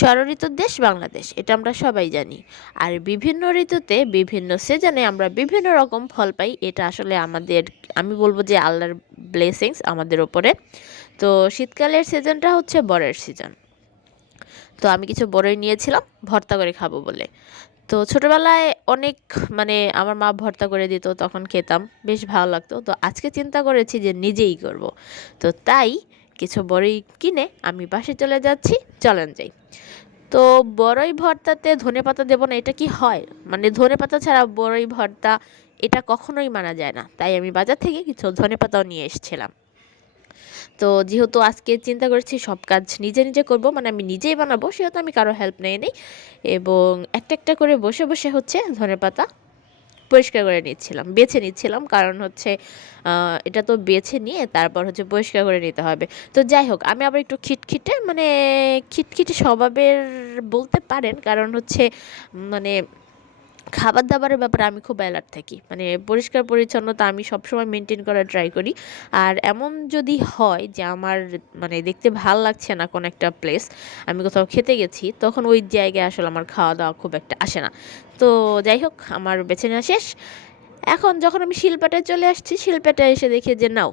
ষড়ঋতুর দেশ বাংলাদেশ, এটা আমরা সবাই জানি। আর বিভিন্ন ঋতুতে বিভিন্ন সিজনে আমরা বিভিন্ন রকম ফল পাই। এটা আসলে আমাদের, আমি বলবো যে আল্লাহর ব্লেসিংস আমাদের ওপরে। তো শীতকালের সিজনটা হচ্ছে বরের সিজন। তো আমি কিছু বরই নিয়েছিলাম ভর্তা করে খাবো বলে। তো ছোটবেলায় অনেক, মানে আমার মা ভর্তা করে দিত, তখন খেতাম, বেশ ভালো লাগতো। তো আজকে চিন্তা করেছি যে নিজেই করব। তো তাই কিছু বড়ই কিনে আমি বাসে চলে যাচ্ছি, চলেন যাই। তো বড়ই ভর্তাতে ধনেপাতা দেবো না, এটা কি হয়? মানে ধনেপাতা ছাড়া বড়ই ভর্তা, এটা কখনোই মানা যায় না। তাই আমি বাজার থেকে কিছু ধনেপাতাও নিয়ে এসেছিলাম। তো যেহেতু আজকে চিন্তা করেছি সব কাজ নিজে নিজে করব, মানে আমি নিজেই বানাবো, সেহেতু আমি কারো হেল্প নেই নেই। এবং একটা একটা করে বসে বসে হচ্ছে ধনেপাতা পরিষ্কার করে নিচ্ছিলাম, বেছে নিচ্ছিলাম, কারণ হচ্ছে এটা তো বেছে নিয়ে তারপর হচ্ছে পরিষ্কার করে নিতে হবে। তো যাই হোক, আমি আবার একটু খিটখিটে, মানে খিটখিটে স্বভাবের বলতে পারেন, কারণ হচ্ছে মানে খাবার দাবারের ব্যাপারে আমি খুব অ্যালার্ট থাকি। মানে পরিষ্কার পরিচ্ছন্নতা আমি সবসময় মেনটেন করার ট্রাই করি। আর এমন যদি হয় যে আমার মানে দেখতে ভাল লাগছে না কোনো একটা প্লেস, আমি কোথাও খেতে গেছি, তখন ওই জায়গায় আসলে আমার খাওয়া দাওয়া খুব একটা আসে না। তো যাই হোক, আমার বেছে নেওয়া শেষ। এখন যখন আমি শিলপাটায় চলে আসছি, শিলপাটায় এসে দেখি যে নাও,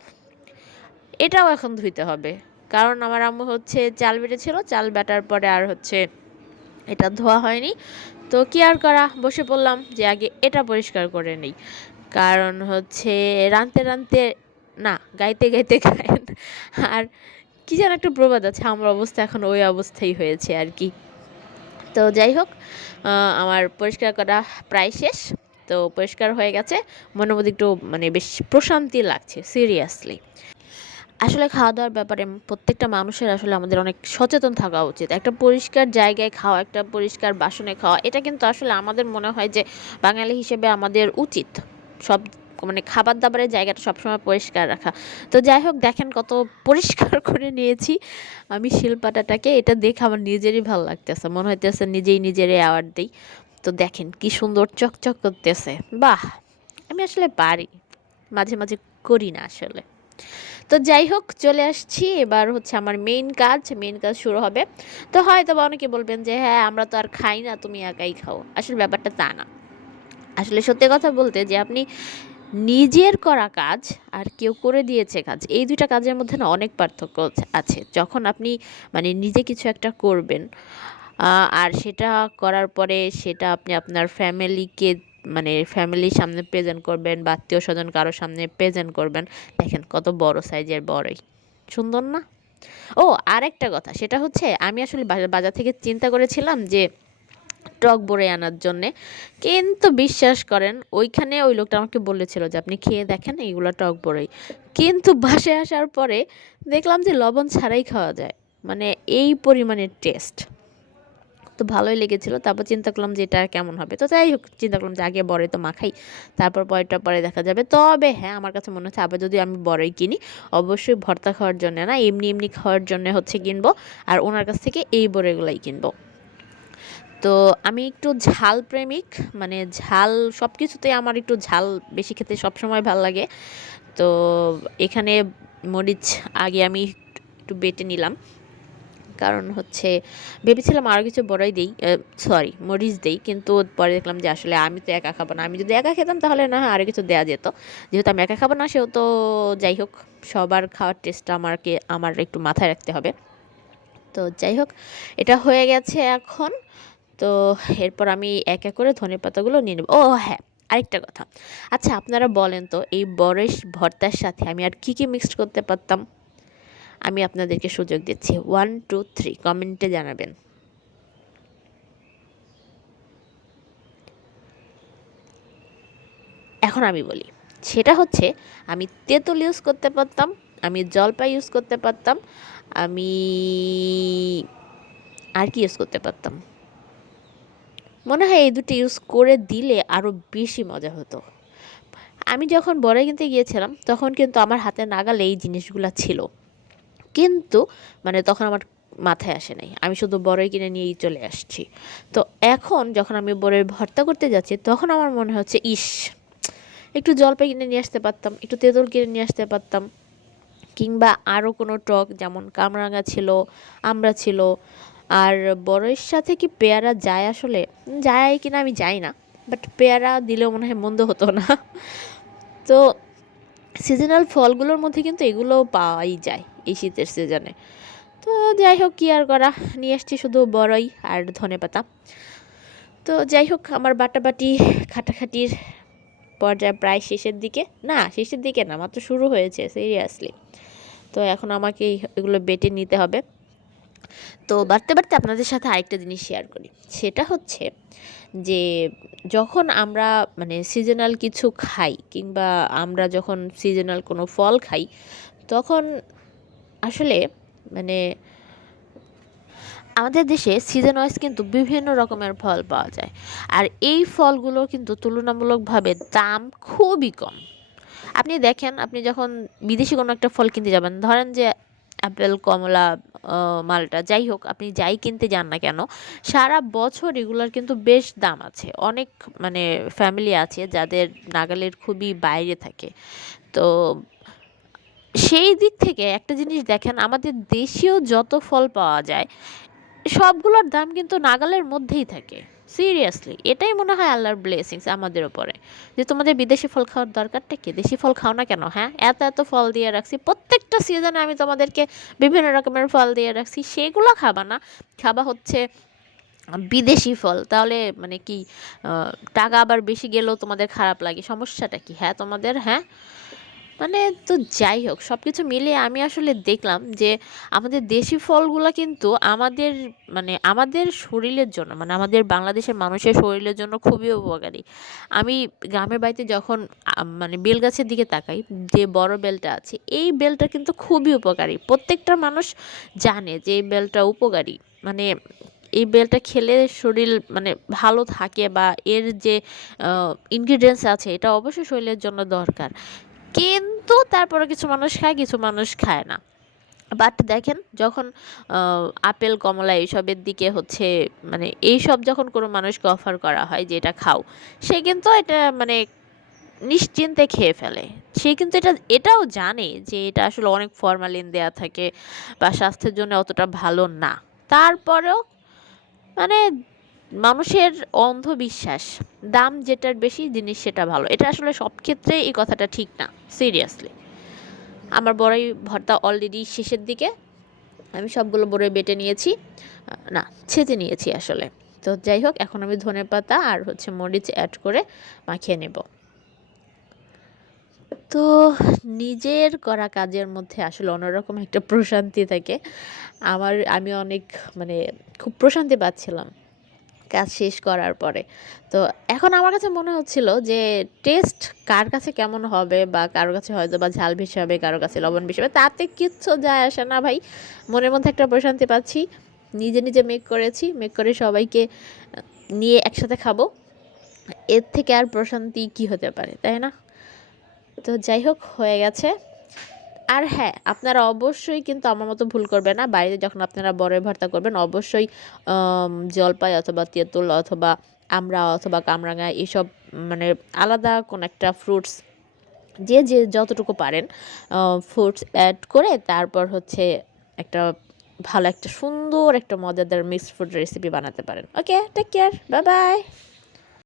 এটাও এখন ধুইতে হবে। কারণ আমার আম্মু হচ্ছে চাল বেটেছিল, চাল বাটার পরে আর হচ্ছে এটা ধোয়া হয়নি। তো কি আর করা, বসে পড়লাম যে আগে এটা পরিষ্কার করে নেই। কারণ হচ্ছে রাঁধতে রাঁধতে, না, গাইতে গাইতে গায়েন। আর কি যেন একটা প্রবাদ আছে, আমার অবস্থা এখন ওই অবস্থাই হয়েছে আর কি। তো যাই হোক, আমার পরিষ্কার করা প্রায় শেষ। তো পরিষ্কার হয়ে গেছে, মনের মধ্যে একটু মানে বেশ প্রশান্তি লাগছে সিরিয়াসলি। আসলে খাওয়া দাওয়ার ব্যাপারে প্রত্যেকটা মানুষের আসলে আমাদের অনেক সচেতন থাকা উচিত। একটা পরিষ্কার জায়গায় খাওয়া, একটা পরিষ্কার বাসনে খাওয়া, এটা কিন্তু আসলে আমাদের মনে হয় যে বাঙালি হিসেবে আমাদের উচিত। সব, মানে খাবার দাবারের জায়গাটা সবসময় পরিষ্কার রাখা। তো যাই হোক, দেখেন কত পরিষ্কার করে নিয়েছি আমি শিলপাটাটাকে। এটা দেখে আমার নিজেরই ভালো লাগতেছে, মনে হইতেছে নিজেই নিজেরই অ্যাওয়ার্ড দিই। তো দেখেন কি সুন্দর চকচক করতেছে। বাহ, আমি আসলে পারি, মাঝে মাঝে করি না আসলে। তো যাই হোক, চলে আসছি, এবার হচ্ছে আমার মেইন কাজ শুরু হবে। তো হয়তো বা অনেকে বলবেন যে হ্যাঁ, আমরা তো আর খাই না, তুমি একাই খাও। আসলে ব্যাপারটা তা না। আসলে সত্যি কথা বলতে, যে আপনি নিজের করা কাজ আর কেউ করে দিয়েছে কাজ, এই দুইটা কাজের মধ্যে না অনেক পার্থক্য আছে। যখন আপনি মানে নিজে কিছু একটা করবেন, আর সেটা করার পরে সেটা আপনি আপনার ফ্যামিলিকে, মানে ফ্যামিলির সামনে প্রেজেন্ট করবেন বা আত্মীয় স্বজন কারোর সামনে প্রেজেন্ট করবেন, দেখেন কত বড় সাইজের বড়ই, সুন্দর না? ও, আর একটা কথা, সেটা হচ্ছে আমি আসলে বাজার থেকে চিন্তা করেছিলাম যে টক বড়ি আনার জন্যে। কিন্তু বিশ্বাস করেন, ওইখানে ওই লোকটা আমাকে বলেছিল যে আপনি খেয়ে দেখেন এইগুলো টক বড়ি। কিন্তু বাসায় আসার পরে দেখলাম যে লবণ ছাড়াই খাওয়া যায়, মানে এই পরিমাণের টেস্ট। তো ভালোই লেগেছিল। তারপর চিন্তা করলাম যে এটা কেমন হবে। তো যাই হোক, চিন্তা করলাম যে আগে বড়ই তো মাখাই, তারপর পরেরটা পরে দেখা যাবে। তবে হ্যাঁ, আমার কাছে মনে হচ্ছে আবার যদি আমি বড়ই কিনি, অবশ্যই ভর্তা খাওয়ার জন্য না, এমনি এমনি খাওয়ার জন্য হচ্ছে কিনবো। আর ওনার কাছ থেকে এই বড়িগুলাই কিনবো। তো আমি একটু ঝাল প্রেমিক, মানে ঝাল সব কিছুতেই আমার একটু ঝাল বেশি খেতে সবসময় ভাল লাগে। তো এখানে মরিচ আগে আমি একটু বেটে নিলাম, কারণ হচ্ছে ভেবেছিলাম আরও কিছু বড়াই দেই, সরি মরিচ দেই, কিন্তু পরে দেখলাম যে আসলে আমি তো একা খাবো না। আমি যদি একা খেতাম তাহলে না হয় আরও কিছু দেওয়া যেত। যেহেতু আমি একা খাবো না, সেহেতু যাই হোক, সবার খাওয়ার টেস্টটা আমার একটু মাথায় রাখতে হবে। তো যাই হোক, এটা হয়ে গেছে এখন। তো এরপর আমি এক এক করে ধনেপাতাগুলো নিয়ে নেব। ও হ্যাঁ, আরেকটা কথা, আচ্ছা আপনারা বলেন তো, এই বরেশ ভর্তার সাথে আমি আর কি কি মিক্সড করতে পারতাম? আমি আপনাদেরকে সুযোগ দিচ্ছি, 1 2 3 কমেন্টে জানাবেন। এখন আমি বলি, সেটা হচ্ছে আমি তেঁতুল ইউজ করতে পারতাম, আমি জলপাই ইউজ করতে পারতাম, আমি আর কি ইউজ করতে পারতাম, মনে হয় এই দুটো ইউজ করে দিলে আরও বেশি মজা হতো। আমি যখন বড়াই কিনতে গিয়েছিলাম, তখন কিন্তু আমার হাতে নাগালে এই জিনিসগুলো ছিল, কিন্তু মানে তখন আমার মাথায় আসে নাই, আমি শুধু বড়ই কিনে নিয়েই চলে আসছি। তো এখন যখন আমি বড়ই ভর্তা করতে যাচ্ছি, তখন আমার মনে হচ্ছে ইস, একটু জলপাই কিনে নিয়ে আসতে পারতাম, একটু তেঁতুল কিনে নিয়ে আসতে পারতাম, কিংবা আরও কোনো টক, যেমন কামরাঙা ছিল, আমড়া ছিল, আর বড়ইয়ের সাথে কি পেয়ারা যায় আসলে? যায় কিনা আমি জানি না। বাট পেয়ারা দিলেও মনে হয় মন্দ হতো না। তো সিজনাল ফলগুলোর মধ্যে কিন্তু এগুলোও পাওয়াই যায় এই শীতের সিজনে। তো যাই হোক, কী আর করা, নিয়ে আসছি শুধু বড়ই আর ধনেপাতা। তো যাই হোক, আমার বাটাবাটি খাটাখাটির পর্যায়ে প্রায় শেষের দিকে, না শেষের দিকে না, মাত্র শুরু হয়েছে সিরিয়াসলি। তো এখন আমাকে এগুলো বেটে নিতে হবে। তো বাড়তে বাড়তে আপনাদের সাথে আরেকটা জিনিস শেয়ার করি, সেটা হচ্ছে যে যখন আমরা মানে সিজনাল কিছু খাই, কিংবা আমরা যখন সিজনাল কোনো ফল খাই, তখন আসলে মানে আমাদের দেশে সিজন ওয়াইজ কিন্তু বিভিন্ন রকমের ফল পাওয়া যায়। আর এই ফলগুলো কিন্তু তুলনামূলকভাবে দাম খুবই কম। আপনি দেখেন, আপনি যখন বিদেশি কোনো একটা ফল কিনতে যাবেন, ধরেন যে আপেল, কমলা, মালটা, যাই হোক, আপনি যাই কিনতে যান না কেন, সারা বছর এগুলোর কিন্তু বেশ দাম আছে। অনেক মানে ফ্যামিলি আছে যাদের নাগালের খুবই বাইরে থাকে। তো সেই দিক থেকে একটা জিনিস দেখেন, আমাদের দেশীয় যত ফল পাওয়া যায় সবগুলোর দাম কিন্তু নাগালের মধ্যেই থাকে। সিরিয়াসলি, এটাই মনে হয় আল্লাহর ব্লেসিংস আমাদের ওপরে, যে তোমাদের বিদেশি ফল খাওয়ার দরকারটা কি? দেশি ফল খাও না কেন? হ্যাঁ, এত এত ফল দিয়ে রাখছি, প্রত্যেকটা সিজনে আমি তোমাদেরকে বিভিন্ন রকমের ফল দিয়ে রাখছি, সেগুলো খাবা না, খাবা হচ্ছে বিদেশি ফল। তাহলে মানে কি, টাকা আবার বেশি গেলেও তোমাদের খারাপ লাগে? সমস্যাটা কি হ্যাঁ তোমাদের? হ্যাঁ, মানে, তো যাই হোক, সব কিছু মিলিয়ে আমি আসলে দেখলাম যে আমাদের দেশি ফলগুলো কিন্তু আমাদের মানে আমাদের শরীরের জন্য, মানে আমাদের বাংলাদেশের মানুষের শরীরের জন্য খুবই উপকারী। আমি গ্রামের বাড়িতে যখন মানে বেল গাছের দিকে তাকাই, যে বড় বেলটা আছে, এই বেলটা কিন্তু খুবই উপকারী। প্রত্যেকটা মানুষ জানে যে এই বেলটা উপকারী। মানে এই বেলটা খেলে শরীর মানে ভালো থাকে, বা এর যে ইনগ্রিডিয়েন্টস আছে এটা অবশ্যই শরীরের জন্য দরকার। কিন্তু তারপরে কিছু মানুষ খায়, কিছু মানুষ খায় না। বাট দেখেন, যখন আপেল, কমলা এইসবের দিকে হচ্ছে মানে এইসব যখন কোনো মানুষকে অফার করা হয় যে এটা খাও, সে কিন্তু এটা মানে নিশ্চিন্তে খেয়ে ফেলে। সে কিন্তু এটাও জানে যে এটা আসলে অনেক ফরমালিন দেয়া থাকে, বা স্বাস্থ্যের জন্য অতটা ভালো না। তারপরেও মানে মানুষের অন্ধবিশ্বাস, দাম যেটার বেশি জিনিস সেটা ভালো, এটা আসলে সব ক্ষেত্রে এই কথাটা ঠিক না। সিরিয়াসলি, আমার বড়ই ভর্তা অলরেডি শেষের দিকে। আমি সবগুলো বড়ই বেটে নিয়েছি, না ছেঁচে নিয়েছি আসলে। তো যাই হোক, এখন আমি ধনেপাতা আর হচ্ছে মরিচ অ্যাড করে মাখিয়ে নেব। তো নিজের করা কাজের মধ্যে আসলে অন্যরকম একটা প্রশান্তি থাকে। আমি অনেক মানে খুব প্রশান্তি পাচ্ছিলাম কাজ শেষ করার পরে। তো এখন আমার কাছে মনে হচ্ছিল যে টেস্ট কার কাছে কেমন হবে, বা কারো কাছে হয়তো বা ঝাল বেশি হবে, কারো কাছে লবণ বেশি হবে, তাতে কিচ্ছু যায় আসে না ভাই। মনের মধ্যে একটা প্রশান্তি পাচ্ছি। নিজে নিজে মেক করেছি, মেক করে সবাইকে নিয়ে একসাথে খাবো। এর থেকে আর প্রশান্তি কি হতে পারে, তাই না? তো যাই হোক, হয়ে গেছে। আর হ্যাঁ, আপনারা অবশ্যই কিন্তু আমার মতো ভুল করবেন না। বাড়িতে যখন আপনারা বড়ই ভর্তা করবেন, অবশ্যই জলপাই অথবা তেঁতুল অথবা আমড়া অথবা কামরাঙা এসব মানে আলাদা কোনো একটা ফ্রুটস, যে যতটুকু পারেন ফ্রুটস অ্যাড করে তারপর হচ্ছে একটা ভালো একটা সুন্দর একটা মজাদার মিক্সড ফ্রুট রেসিপি বানাতে পারেন। ওকে, টেক কেয়ার, বাই বাই।